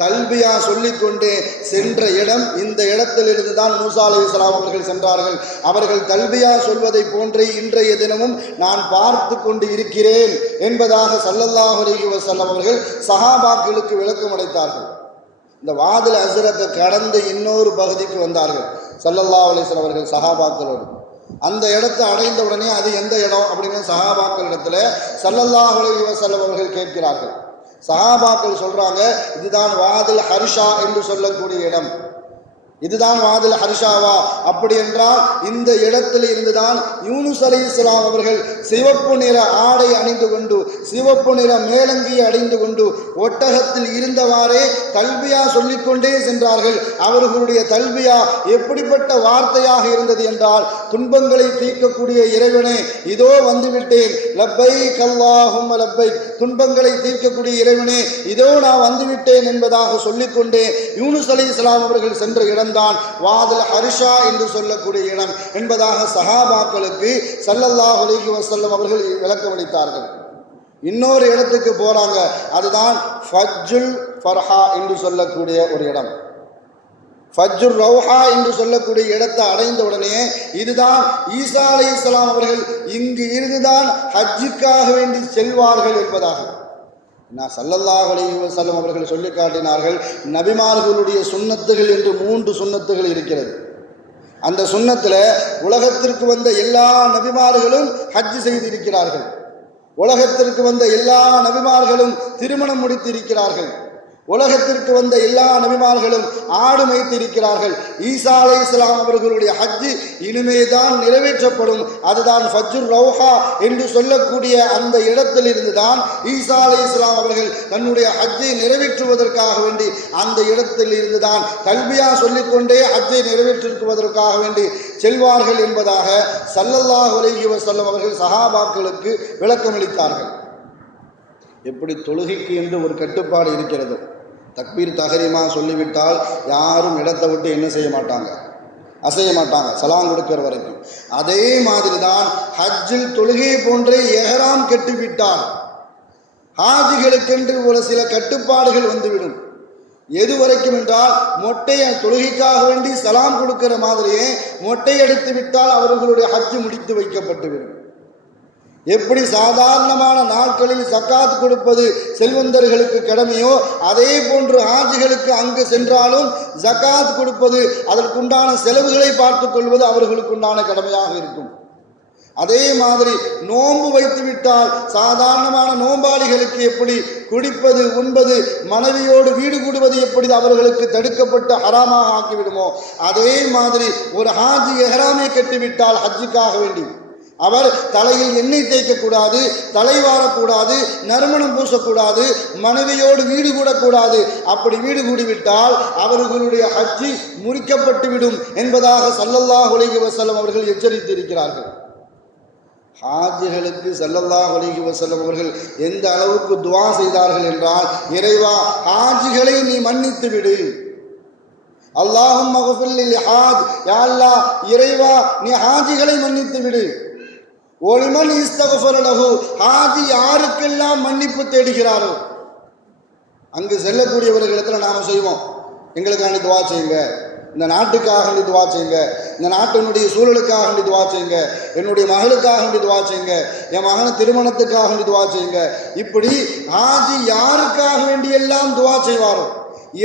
தல்பியா சொல்லிக்கொண்டே சென்ற இடம். இந்த இடத்திலிருந்து தான் மூசா அலைஹிஸ்ஸலாம் அவர்கள் சென்றார்கள். அவர்கள் தல்பியா சொல்வதை போன்றே இன்றைய தினமும் நான் பார்த்து கொண்டு இருக்கிறேன் என்பதாக ஸல்லல்லாஹு அலைஹி வஸல்லம் அவர்கள் சஹாபாக்களுக்கு விளக்கம் அளித்தார்கள். இந்த வாதில் அஸ்ரக்கை கடந்து இன்னொரு பகுதிக்கு வந்தார்கள் ஸல்லல்லாஹு அலைஹி வஸல்லம் அவர்கள் சஹாபாக்களோடு. அந்த இடத்தை அடைந்த உடனே அது எந்த இடம் அப்படின்னு சஹாபாக்கள் இடத்துல ஸல்லல்லாஹு அலைஹி வஸல்லம் அவர்கள் கேட்கிறார்கள். சஹாபாக்கள் சொல்றாங்க, இதுதான் வாதில் ஹர்ஷா என்று சொல்லக்கூடிய இடம். இதுதான் வாதில் ஹர்ஷாவா? அப்படி என்றால் இந்த இடத்தில் இருந்துதான் யூனுஸ் அலைஹிஸ்ஸலாம் அவர்கள் சிவப்பு நிற ஆடை அணிந்து கொண்டு, சிவப்பு நிற மேலங்கியை அணிந்து கொண்டு ஒட்டகத்தில் இருந்தவாறே தல்பியா சொல்லிக்கொண்டே சென்றார்கள். அவர்களுடைய தல்பியா எப்படிப்பட்ட வார்த்தையாக இருந்தது என்றால், துன்பங்களை தீர்க்கக்கூடிய இறைவனே இதோ வந்துவிட்டேன், லப்பைக் அல்லாஹும்ம லப்பைக், துன்பங்களை தீர்க்கக்கூடிய இறைவனே இதோ நான் வந்துவிட்டேன் என்பதாக சொல்லிக்கொண்டே யூனுஸ் அலைஹிஸ்ஸலாம் அவர்கள் சென்ற இடம் தான் வாதில் ஹர்ஷா என்று சொல்லக்கூடிய இடம் என்பதாக சஹாபாக்களுக்கு ஸல்லல்லாஹு அலைஹி வஸல்லம் அவர்கள் விளக்கம் அளித்தார்கள். இன்னொரு இடத்துக்கு போறாங்க, அதுதான் ஃபஜ்ஜுல் ஃபர்ஹா என்று சொல்லக்கூடிய ஒரு இடம். ஃபஜ்ஜுர் ரௌஹா என்று சொல்லக்கூடிய இடத்தை அடைந்த உடனே இதுதான் ஈசா அலைஹிஸ்ஸலாம் அவர்கள் இங்கு இருந்துதான் ஹஜ்ஜுக்காக வேண்டி செல்வார்கள் என்பதாக ஸல்லல்லாஹு அலைஹி வஸல்லம் அவர்கள் சொல்லி காட்டினார்கள். நபிமார்களுடைய சுன்னத்துகள் என்று 3 சுன்னத்துகள் இருக்கிறது. அந்த சுன்னத்தில் உலகத்திற்கு வந்த எல்லா நபிமார்களும் ஹஜ் செய்திருக்கிறார்கள். உலகத்திற்கு வந்த எல்லா நபிமார்களும் திருமணம் முடித்திருக்கிறார்கள். உலகத்திற்கு வந்த எல்லா நபிமார்களும் ஆடு மேய்த்திருக்கிறார்கள். ஈசா அலைஹிஸ்ஸலாம் அவர்களுடைய ஹஜ்ஜு இனிமேதான் நிறைவேற்றப்படும். அதுதான் ஃபஜ்ருர் ரௌஹா என்று சொல்லக்கூடிய அந்த இடத்திலிருந்து தான் ஈசா அலைஹிஸ்ஸலாம் அவர்கள் தன்னுடைய ஹஜ்ஜை நிறைவேற்றுவதற்காக வேண்டி அந்த இடத்தில் இருந்து தான் கல்வியா சொல்லிக்கொண்டே ஹஜ்ஜை நிறைவேற்றுவதற்காக வேண்டி செல்வார்கள் என்பதாக ஸல்லல்லாஹு அலைஹி வஸல்லம் அவர்கள் சஹாபாக்களுக்கு விளக்கமளித்தார்கள். எப்படி தொழுகைக்கு என்று ஒரு கட்டுப்பாடு இருக்கிறது, தக்பீர் தஹரீமா சொல்லிவிட்டால் யாரும் இடத்தை விட்டு என்ன செய்ய மாட்டாங்க, அசைய மாட்டாங்க சலாம் கொடுக்கிற வரைக்கும். அதே மாதிரி தான் ஹஜ்ஜில் தொழுகை போன்றே எஹ்ராம் கட்டிவிட்டால் ஹாஜிகளுக்கென்று ஒரு சில கட்டுப்பாடுகள் வந்துவிடும். எது வரைக்கும் என்றால் மொட்டையை தொழுகைக்காக வேண்டி சலாம் கொடுக்கிற மாதிரியே மொட்டை எடுத்து விட்டால் அவர்களுடைய ஹஜ்ஜு முடித்து வைக்கப்பட்டுவிடும். எப்படி சாதாரணமான நாட்களில் ஜக்காத் கொடுப்பது செல்வந்தர்களுக்கு கடமையோ அதே போன்று ஹாஜிகளுக்கு அங்கு சென்றாலும் ஜக்காத் கொடுப்பது அதற்குண்டான செலவுகளை பார்த்துக் கொள்வது அவர்களுக்குண்டான கடமையாக இருக்கும். அதே மாதிரி நோன்பு வைத்து விட்டால் சாதாரணமான நோம்பாளிகளுக்கு எப்படி குடிப்பது உண்பது மனைவியோடு வீடு கூடுவது எப்படி அவர்களுக்கு தடுக்கப்பட்டு ஹராமாக ஆக்கிவிடுமோ அதே மாதிரி ஒரு ஹாஜி எஹ்ராமை கட்டிவிட்டால் ஹஜ்ஜுக்காக வேண்டி அவர் தலையில் எண்ணெய் தேய்க்கக்கூடாது, தலை வாரக்கூடாது, நறுமணம் பூசக்கூடாது, மனைவியோடு வீடு கூடக்கூடாது. அப்படி வீடு கூடிவிட்டால் அவர்களுடைய ஹஜ்ஜி முறிக்கப்பட்டுவிடும் என்பதாக ஸல்லல்லாஹு அலைஹி வஸல்லம் அவர்கள் எச்சரித்திருக்கிறார்கள். ஹாஜிகளுக்கு ஸல்லல்லாஹு அலைஹி வஸல்லம் அவர்கள் எந்த அளவுக்கு துஆ செய்தார்கள் என்றால், இறைவா ஹாஜிகளை நீ மன்னித்து விடு, அல்லாஹும்ம ஃபிர் லில் ஹாஜ், யா அல்லாஹ் இறைவா நீ ஹாஜிகளை மன்னித்து விடு. ஒலிமன் இஸ்தக்ஃபர லஹு, ஹாஜி யாருக்கெல்லாம் மன்னிப்பு தேடுகிறாரோ அங்கு செல்லக்கூடியவர்களிடத்தில் நாம் செய்வோம், எங்களுக்காண்டி துவா செய்யுங்க, இந்த நாட்டுக்காக வேண்டி துவா செய்யுங்க, இந்த நாட்டினுடைய சூழலுக்காக வேண்டி துவா செய்யுங்க, என்னுடைய மகளுக்காக வேண்டி துவா செய்யுங்க, என் மகன் திருமணத்துக்காக வேண்டி துவா செய்யுங்க. இப்படி ஹாஜி யாருக்காக வேண்டியெல்லாம் துவா செய்வாரோ,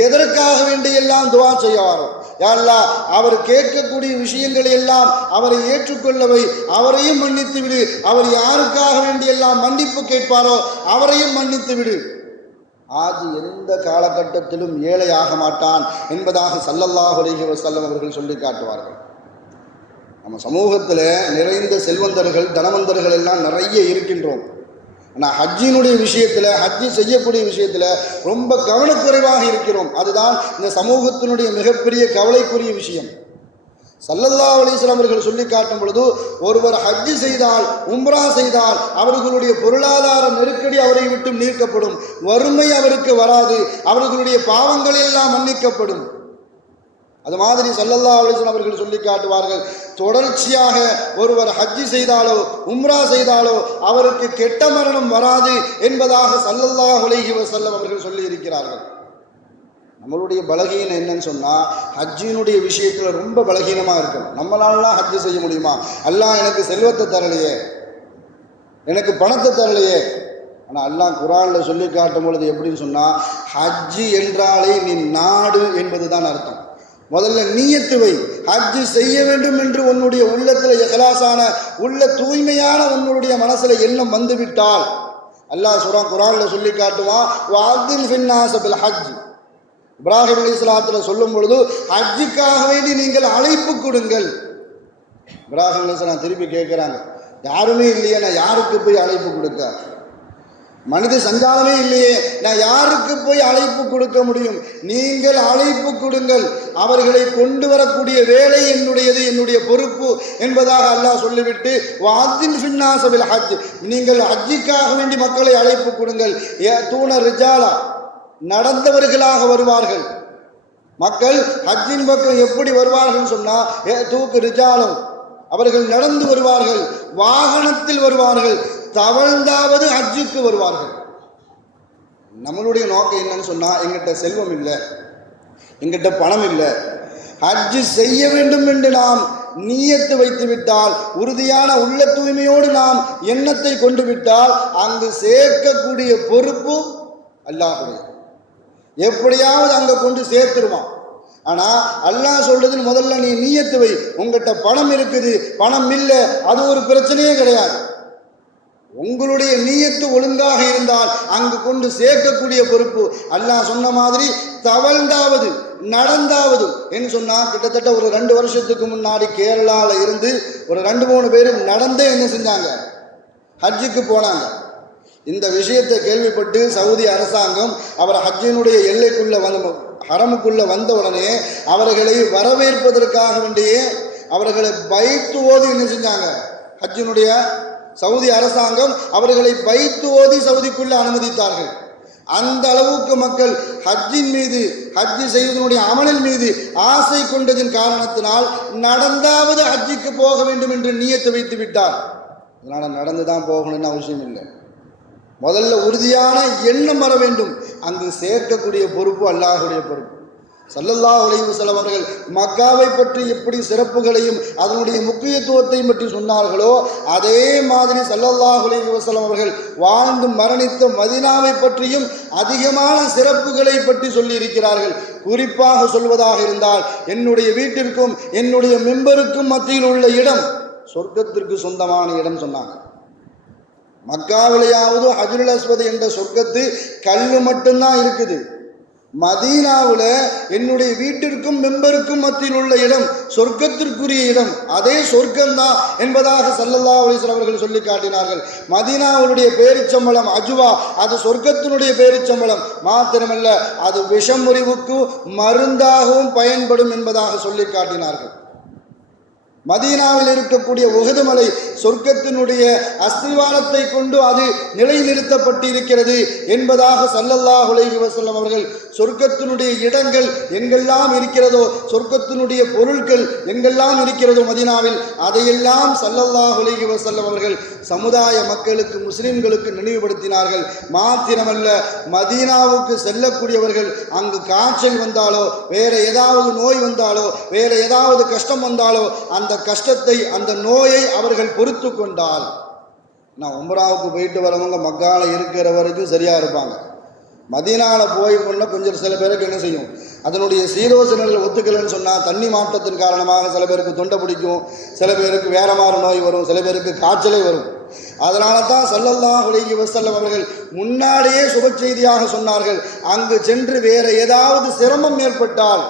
எதற்காக வேண்டியெல்லாம் துவா செய்வாரோ, யா அல்லாஹ் அவர் கேட்கக்கூடிய விஷயங்களை எல்லாம் அவரை ஏற்றுக்கொள்ளவை, அவரையும் மன்னித்து விடு. அவர் யாருக்காக வேண்டியெல்லாம் மன்னிப்பு கேட்பாரோ அவரையும் மன்னித்து விடு. ஹாஜி எந்த காலகட்டத்திலும் ஏழை ஆக மாட்டான் என்பதாக ஸல்லல்லாஹு அலைஹி வஸல்லம் அவர்கள் சொல்லி காட்டுவார்கள். நம்ம சமூகத்தில் நிறைந்த செல்வந்தர்கள் தனவந்தர்கள் எல்லாம் நிறைய இருக்கின்றோம். ஆனால் ஹஜ்ஜினுடைய விஷயத்தில், ஹஜ்ஜி செய்யக்கூடிய விஷயத்தில் ரொம்ப கவனக்குறைவாக இருக்கிறோம். அதுதான் இந்த சமூகத்தினுடைய மிகப்பெரிய கவலைக்குரிய விஷயம். ஸல்லல்லாஹு அலைஹி வஸல்லம் அவர்கள் சொல்லி காட்டும் பொழுது, ஒருவர் ஹஜ்ஜி செய்தால் உம்ரா செய்தால் அவர்களுடைய பொருளாதார நெருக்கடி அவரை விட்டு நீக்கப்படும், வறுமை அவருக்கு வராது, அவர்களுடைய பாவங்கள் எல்லாம் மன்னிக்கப்படும். அது மாதிரி ஸல்லல்லாஹு அலைஹி வஸல்லம் அவர்கள் சொல்லி காட்டுவார்கள், தொடர்ச்சியாக ஒருவர் ஹஜ்ஜி செய்தாலோ உம்ரா செய்தாலோ அவருக்கு கெட்ட மரணம் வராது என்பதாக ஸல்லல்லாஹு அலைஹி வஸல்லம் அவர்கள் சொல்லி இருக்கிறார்கள். நம்மளுடைய பலகீனம் என்னன்னு சொன்னால், ஹஜ்ஜினுடைய விஷயத்தில் ரொம்ப பலகீனமாக இருக்கும். நம்மளாலாம் ஹஜ்ஜி செய்ய முடியுமா, அல்லாஹ் எனக்கு செல்வத்தை தரலையே, எனக்கு பணத்தை தரலையே. ஆனால் அல்லாஹ் குர்ஆனில் சொல்லி காட்டும் பொழுது எப்படின்னு சொன்னால், ஹஜ்ஜி என்றாலே நீ நாடு என்பது தான் அர்த்தம். முதல்ல நீயத்து வை, ஹஜ்ஜி செய்ய வேண்டும் என்று உன்னுடைய உள்ளத்தில் இஹ்லாஸான உள்ள தூய்மையான உன்னுடைய மனசில் எண்ணம் வந்துவிட்டால் அல்லாஹ் குர்ஆனில் சொல்லி காட்டுவான், வஅதில் ஃபின்னாஸ பில் ஹஜ். இப்ராஹிம் அலைஹிஸ்ஸலாத்தில் சொல்லும் பொழுது ஹஜ்ஜுக்காக வேண்டி நீங்கள் அழைப்பு கொடுங்கள். இப்ராஹிம் அலைஹிஸ்ஸலாம் திருப்பி கேட்குறாங்க, யாருமே இல்லையே, நான் யாருக்கு போய் அழைப்பு கொடுக்க, மனித சஞ்சாலமே இல்லையே, நான் யாருக்கு போய் அழைப்பு கொடுக்க முடியும், நீங்கள் அழைப்பு கொடுங்கள், அவர்களை கொண்டு வரக்கூடிய வேலை என்னுடையது, என்னுடைய பொறுப்பு என்பதாக அல்லாஹ் சொல்லிவிட்டு, வஅதில் ஃபின்னாஸ பில் ஹஜ், நீங்கள் ஹஜ்ஜுக்காக வேண்டி மக்களை அழைப்பு கொடுங்கள். யஅதூன ரிஜாலா, நடந்தவர்களாக வருவார்கள். மக்கள் ஹஜ்ஜின் பக்கம் எப்படி வருவார்கள் சொன்னால், யஅதூக ரிஜாலும், அவர்கள் நடந்து வருவார்கள், வாகனத்தில் வருவார்கள், தவழ்ந்தாவது ஹஜ்ஜுக்கு வருவார்கள். நம்மளுடைய நோக்கம் என்னன்னு சொன்னால், எங்கிட்ட செல்வம் இல்லை, எங்கிட்ட பணம் இல்லை, ஹஜ்ஜு செய்ய வேண்டும் என்று நாம் நீயத்து வைத்து விட்டால், உறுதியான உள்ள தூய்மையோடு நாம் எண்ணத்தை கொண்டு விட்டால், அங்கு சேர்க்கக்கூடிய பொறுப்பு அல்லாஹ்வுடைய. எப்படியாவது அங்கே கொண்டு சேர்த்துருவான். ஆனால் அல்லாஹ் சொல்றது முதல்ல நீ நியத்து வை. உங்கள்கிட்ட பணம் இருக்குது, பணம் இல்லை, அது ஒரு பிரச்சனையே கிடையாது. உங்களுடைய நியத்து ஒழுங்காக இருந்தால் அங்கு கொண்டு சேர்க்கக்கூடிய பொறுப்பு. அல்லாஹ் சொன்ன மாதிரி தவழ்ந்தாவது நடந்தாவது என்று சொன்னால், கிட்டத்தட்ட ஒரு 2 வருஷத்துக்கு முன்னாடி கேரளாவில் இருந்து ஒரு 2-3 பேர் நடந்தே என்ன செஞ்சாங்க, ஹஜ்ஜுக்கு போனாங்க. இந்த விஷயத்தை கேள்விப்பட்டு சவுதி அரசாங்கம் அவர் ஹஜ்ஜினுடைய எல்லைக்குள்ள ஹரமுக்குள்ள வந்த உடனே அவர்களை வரவேற்பதற்காக வேண்டியே அவர்களை பைத்து ஓதி என்ன செஞ்சாங்க, ஹஜ்ஜினுடைய சவுதி அரசாங்கம் அவர்களை பைத்து ஓதி சவுதிக்குள்ள அனுமதித்தார்கள். அந்த அளவுக்கு மக்கள் ஹஜ்ஜின் மீது, ஹஜ்ஜி செய்வதனுடைய அமலின் மீது ஆசை கொண்டதின் காரணத்தினால் நடந்தாவது ஹஜ்ஜிக்கு போக வேண்டும் என்று நியத்து வைத்து விட்டார். அதனால் நடந்து தான் போகணும்னு அவசியம் இல்லை. முதல்ல உறுதியான எண்ணம் வர வேண்டும். அங்கு சேர்க்கக்கூடிய பொறுப்பு அல்லாஹுடைய பொறுப்பு. ஸல்லல்லாஹு அலைஹி வஸல்லம் அவர்கள் மக்காவை பற்றி எப்படி சிறப்புகளையும் அதனுடைய முக்கியத்துவத்தையும் பற்றி சொன்னார்களோ, அதே மாதிரி ஸல்லல்லாஹு அலைஹி வஸல்லம் அவர்கள் வாழ்ந்து மரணித்த மதீனாவை பற்றியும் அதிகமான சிறப்புகளை பற்றி சொல்லி இருக்கிறார்கள். குறிப்பாக சொல்வதாக இருந்தால், என்னுடைய வீட்டிற்கும் என்னுடைய மெம்பருக்கும் மத்தியில் உள்ள இடம் சொர்க்கத்திற்கு சொந்தமான இடம் சொன்னாங்க. மக்காவிலேயாவது ஹஜ்ருல் அஸ்வத் என்ற சொர்க்கத்து கல் மட்டும்தான் இருக்குது. மதீனாவில் என்னுடைய வீட்டிற்கும் மெம்பருக்கும் மத்தியில் உள்ள இடம் சொர்க்கத்திற்குரிய இடம், அதே சொர்க்கம்தான் என்பதாக ஸல்லல்லாஹு அலைஹி வஸல்லம் அவர்கள் சொல்லி காட்டினார்கள். மதீனாவுடைய பேரிச்சம்பளம் அஜுவா, அது சொர்க்கத்தினுடைய பேரிச்சம்பளம் மாத்திரமல்ல, அது விஷமுறிவுக்கு மருந்தாகவும் பயன்படும் என்பதாக சொல்லி காட்டினார்கள். மதீனாவில் இருக்கக்கூடிய உஹது மலை சொர்க்கத்தினுடைய அஸ்திவாரத்தை கொண்டு அது நிலைநிறுத்தப்பட்டு இருக்கிறது என்பதாக ஸல்லல்லாஹு அலைஹி வஸல்லம் அவர்கள் சொர்க்கத்தினுடைய இடங்கள் எங்கெல்லாம் இருக்கிறதோ, சொர்க்கத்தினுடைய பொருட்கள் எங்கெல்லாம் இருக்கிறதோ மதீனாவில், அதையெல்லாம் ஸல்லல்லாஹு அலைஹி வஸல்லம் அவர்கள் சமுதாய மக்களுக்கு, முஸ்லிம்களுக்கு நினைவுபடுத்தினார்கள். மாத்திரமல்ல, மதீனாவுக்கு செல்லக்கூடியவர்கள் அங்கு காய்ச்சல் வந்தாலோ, வேற ஏதாவது நோய் வந்தாலோ, வேற ஏதாவது கஷ்டம் வந்தாலோ, அந்த கஷ்டத்தை, அந்த நோயை அவர்கள் பொறுத்து கொண்டால், நான் உம்ராவுக்கு போயிட்டு வரவங்க மக்கால இருக்கிற வரைக்கும் சரியா இருப்பாங்க. மதீனாவில் போய் கொண்ட கொஞ்சம் சில பேருக்கு என்ன செய்யும், அதனுடைய சீதோசனைகளை ஒத்துக்கலைன்னு சொன்னால் தண்ணி மாற்றத்தின் காரணமாக சில பேருக்கு தொண்டை பிடிக்கும், சில பேருக்கு வேற மாதிரி நோய் வரும், சில பேருக்கு காய்ச்சலே வரும். அதனால தான் ஸல்லல்லாஹு அலைஹி வஸல்லம் அவர்கள் முன்னாடியே சுப செய்தியாக சொன்னார்கள், அங்கு சென்று வேற ஏதாவது சிரமம் ஏற்பட்டால்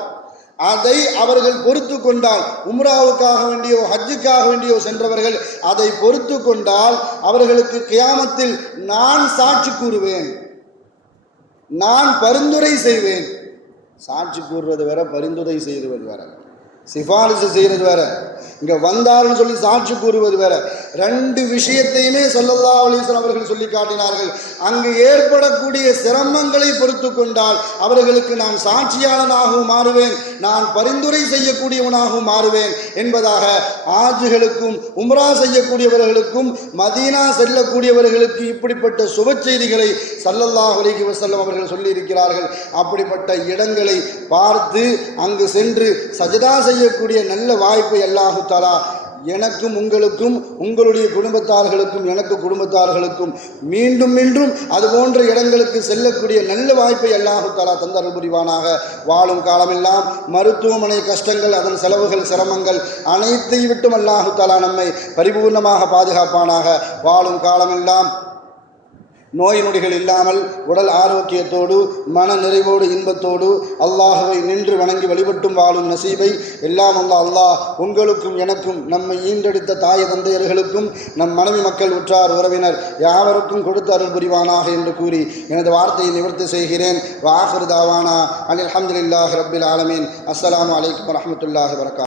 அதை அவர்கள் பொறுத்து கொண்டால், உம்ராவுக்காக வேண்டியோ ஹஜ்ஜுக்காக வேண்டியோ சென்றவர்கள் அதை பொறுத்து கொண்டால் அவர்களுக்கு கியாமத்தில் நான் சாட்சி கூறுவேன், நான் பரிந்துரை செய்வேன். சாட்சி கூறுறது வேற, பரிந்துரை செய்வது வேற, சிபாரிசு செய்கிறது வேற, இங்க வந்தாருன்னு சொல்லி சாட்சி கூறுவது வேற. 2 விஷயத்தையுமே ஸல்லல்லாஹு அலைஹி வஸல்லம் அவர்கள் சொல்லி காட்டினார்கள். அங்கு ஏற்படக்கூடிய சிரமங்களை பொறுத்து கொண்டால் அவர்களுக்கு நான் சாட்சியாளனாகவும் மாறுவேன், நான் பரிந்துரை செய்யக்கூடியவனாகவும் மாறுவேன் என்பதாக ஆஜிகளுக்கும் உம்ரா செய்யக்கூடியவர்களுக்கும் மதீனா செல்லக்கூடியவர்களுக்கு இப்படிப்பட்ட சுப செய்திகளை ஸல்லல்லாஹு அலைஹி வஸல்லம் அவர்கள் சொல்லி இருக்கிறார்கள். அப்படிப்பட்ட இடங்களை பார்த்து அங்கு சென்று சஜதா செய்யக்கூடிய நல்ல வாய்ப்பை அல்லாஹ் தஆலா எனக்கும் உங்களுக்கும், உங்களுடைய குடும்பத்தார்களுக்கும் எனக்கு குடும்பத்தார்களுக்கும் மீண்டும் மீண்டும் அது போன்ற இடங்களுக்கு செல்லக்கூடிய நல்ல வாய்ப்பை அல்லாஹ் தஆலா தந்தருள் புரிவானாக. வாழும் காலமெல்லாம் மருத்துவமனை கஷ்டங்கள், அதன் செலவுகள், சிரமங்கள் அனைத்தையும் விட்டும் அல்லாஹ் தஆலா நம்மை பரிபூர்ணமாக பாதுகாப்பானாக. வாழும் காலமெல்லாம் நோய் நொடிகள் இல்லாமல் உடல் ஆரோக்கியத்தோடு மன நிறைவோடு இன்பத்தோடு அல்லாஹுவை நின்று வணங்கி வழிபட்டும் வாழும் நசீபை எல்லாம் அல்லாஹ் உங்களுக்கும் எனக்கும், நம்மை ஈண்டெடுத்த தாய் தந்தையர்களுக்கும், நம் மனைவி மக்கள், உற்றார் உறவினர் யாவருக்கும் கொடுத்து அருள் புரிவானாக என்று கூறி எனது வார்த்தையை நிவர்த்தி செய்கிறேன். வஆகிரு தாவானா அனில் ஹம்துலில்லாஹி ரப்பில் ஆலமீன். அஸ்ஸலாமு அலைக்கும் வரஹ்மத்துல்லாஹி வபரகாத்துஹு.